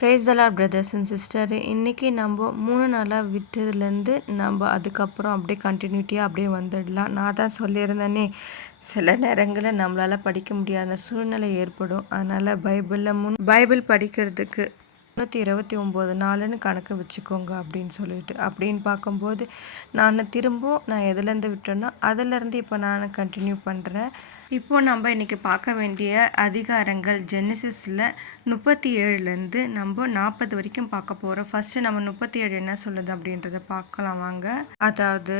Price the Lord brothers and sister. இன்றைக்கி நம்ம 3 நாளாக விட்டதுலேருந்து நம்ம அதுக்கப்புறம் அப்படியே கண்டினியூட்டியாக அப்படியே வந்துடலாம். நான் தான் சொல்லியிருந்தேனே, சில நேரங்களில் நம்மளால் படிக்க முடியாத சூழ்நிலை ஏற்படும். அதனால் பைபிள் படிக்கிறதுக்கு 329 நாளுன்னு கணக்கு வச்சுக்கோங்க அப்படின்னு சொல்லிட்டு அப்படின்னு பார்க்கும்போது நான் எதுலேருந்து விட்டேனோ அதிலேருந்து இப்போ நான் கண்டினியூ பண்ணுறேன். இப்போது நம்ம இன்றைக்கி பார்க்க வேண்டிய அதிகாரங்கள் ஜெனிசிஸில் 37லேருந்து நம்ம 40 வரைக்கும் பார்க்க போகிறோம். ஃபஸ்ட்டு நம்ம 37 என்ன சொல்லுது அப்படின்றத பார்க்கலாம் வாங்க. அதாவது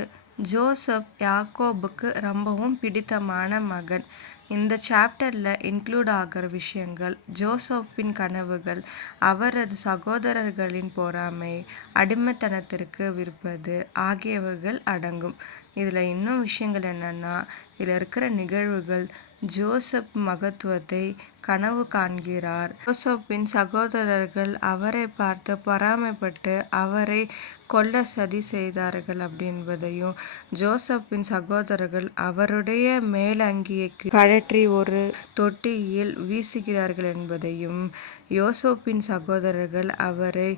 ஜோசப் யாக்கோபுக்கு ரொம்பவும் பிடித்தமான மகன். இந்த சாப்டரில் இன்க்ளூட் ஆகிற விஷயங்கள் ஜோசப்பின் கனவுகள், அவரது சகோதரர்களின் பொறாமை, அடிமைத்தனத்திற்கு விற்பது ஆகியவைகள் அடங்கும். இதில் இன்னும் விஷயங்கள் என்னென்னா, இதில் இருக்கிற நிகழ்வுகள் ஜோசப் மகத்துவத்தை கனவு காண்கிறார். ஜோசப்பின் சகோதரர்கள் அவரை பார்த்து பொறாமைப்பட்டு அவரை கொல்ல சதி செய்தார்கள் அப்படின்பதையும், ஜோசப்பின் சகோதரர்கள் அவருடைய மேலங்கியை கழற்றி ஒரு தொட்டியில் வீசுகிறார்கள் என்பதையும், யோசேப்பின் சகோதரர்கள் அவரை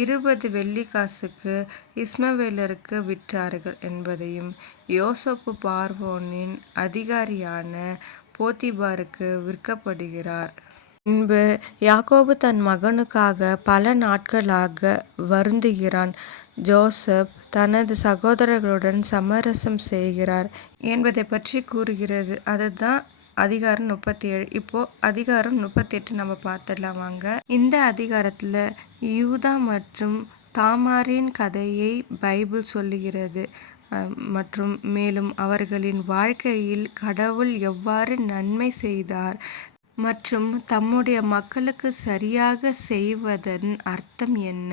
20 வெள்ளிக்காசுக்கு இஸ்மவேலருக்கு விற்றார்கள் என்பதையும், யோசேப்பு பார்வோனின் அதிகாரியான போத்திபாருக்கு விற்கப்படுகிறார். பின்பு யாக்கோபு தன் மகனுக்காக பல நாட்களாக வருந்துகிறான். ஜோசப் தனது சகோதரர்களுடன் சமரசம் செய்கிறார் என்பதை பற்றி கூறுகிறது. அதுதான் அதிகாரம் 37. இப்போது அதிகாரம் 38 நம்ம பார்த்துடலாம் வாங்க. இந்த அதிகாரத்தில் யூதா மற்றும் தாமாரின் கதையை பைபிள் சொல்லுகிறது மற்றும் மேலும் அவர்களின் வாழ்க்கையில் கடவுள் எவ்வாறு நன்மை செய்தார் மற்றும் தம்முடைய மக்களுக்கு சரியாக செய்வதன் அர்த்தம் என்ன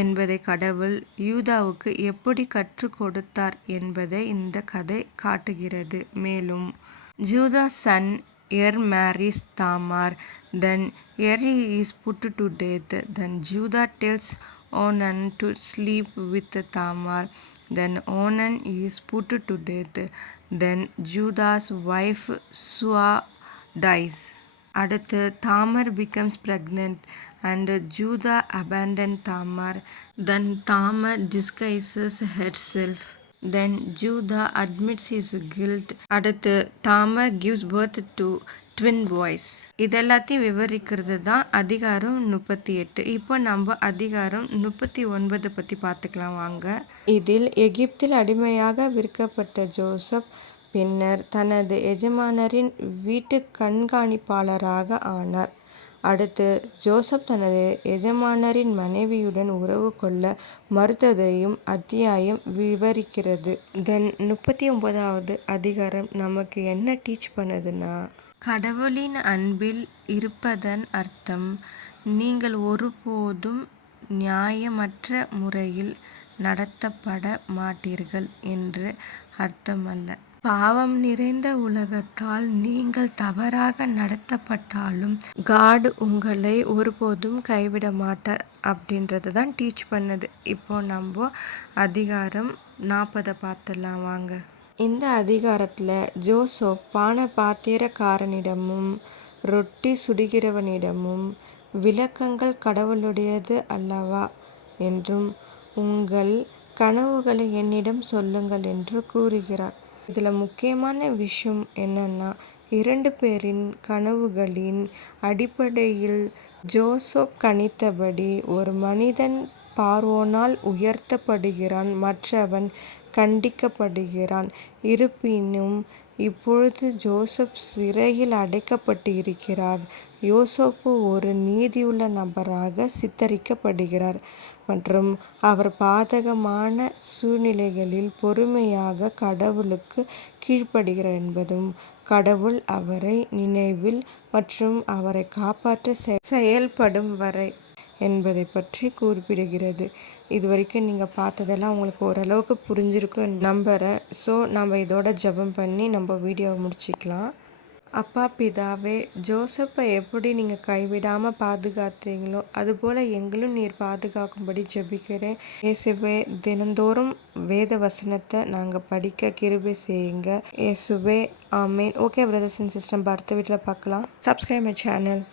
என்பதை கடவுள் யூதாவுக்கு எப்படி கற்றுக் கொடுத்தார் என்பதை இந்த கதை காட்டுகிறது. மேலும் ஜூதா's son marries Tamar, then is put to death. Then Judah tells Onan to sleep with Tamar. Then Onan is put to death. Then Judah's wife Sua dies. அடுத்து தாமர் becomes pregnant and Judah abandoned Tamar. Then Tamar disguises herself. Then Judah admits his guilt. அடுத்து தாமர் gives birth to twin boys. இதெல்லாத்தையும் விவரிக்கிறது தான் அதிகாரம் 38. இப்போ நம்ம அதிகாரம் 39 பற்றி பார்த்துக்கலாம் வாங்க. இதில் எகிப்தில் அடிமையாக விற்கப்பட்ட ஜோசப் பின்னர் தனது எஜமானரின் வீட்டு கண்காணிப்பாளராக ஆனார். அடுத்து ஜோசப் தனது எஜமானரின் மனைவியுடன் உறவு கொள்ள மறுத்ததையும் அத்தியாயம் விவரிக்கிறது. தென் 39வது அதிகாரம் நமக்கு என்ன டீச் பண்ணுதுன்னா, கடவுளின் அன்பில் இருப்பதன் அர்த்தம் நீங்கள் ஒருபோதும் நியாயமற்ற முறையில் நடத்தப்பட மாட்டீர்கள் என்று அர்த்தமல்ல. பாவம் நிறைந்த உலகத்தால் நீங்கள் தவறாக நடத்தப்பட்டாலும் காட் உங்களை ஒருபோதும் கைவிட மாட்டார் அப்படின்றது தான் டீச் பண்ணுது. இப்போ நம்ம அதிகாரம் 40 பார்த்துடலாம் வாங்க. இந்த அதிகாரத்தில் ஜோசப் பாத்திரக்காரனிடமும் ரொட்டி சுடுகிறவனிடமும் விளக்கங்கள் கடவுளுடையது அல்லவா என்றும் உங்கள் கனவுகளை என்னிடம் சொல்லுங்கள் என்று கூறுகிறார். இதில் முக்கியமான விஷயம் என்னன்னா, 2 பேரின் கனவுகளின் அடிப்படையில் ஜோசப் கணித்தபடி ஒரு மனிதன் பார்வோனால் உயர்த்தப்படுகிறான், மற்றவன் கண்டிக்கப்படுகிறான். இருப்பினும் இப்பொழுது ஜோசப் சிறையில் அடைக்கப்பட்டு இருக்கிறார். யோசேப்பு ஒரு நீதியுள்ள நபராக சித்தரிக்கப்படுகிறார் மற்றும் அவர் பாதகமான சூழ்நிலைகளில் பொறுமையாக கடவுளுக்கு கீழ்ப்படுகிறார் என்பதும், கடவுள் அவரை நினைவில் மற்றும் அவரை காப்பாற்ற செயல்படும் வரை என்பதை பற்றி குறிப்பிடுகிறது. இது வரைக்கும் நீங்கள் பார்த்ததெல்லாம் உங்களுக்கு ஓரளவுக்கு புரிஞ்சிருக்கும் நம்புகிறேன். ஸோ நம்ம இதோட ஜெபம் பண்ணி நம்ம வீடியோவை முடிச்சிக்கலாம். அப்பா பிதாவே, ஜோசப்பை எப்படி நீங்கள் கைவிடாமல் பாதுகாத்தீங்களோ அதுபோல் எங்களும் நீர் பாதுகாக்கும்படி ஜெபிக்கிறேன். இயேசுவே, தினந்தோறும் வேத வசனத்தை நாங்கள் படிக்க கிருபை செய்யுங்க. இயேசுவே, ஆமேன். ஓகே பிரதர்ஸ் அண்ட் சிஸ்டர், அடுத்த வீட்டில் பார்க்கலாம். Subscribe my channel.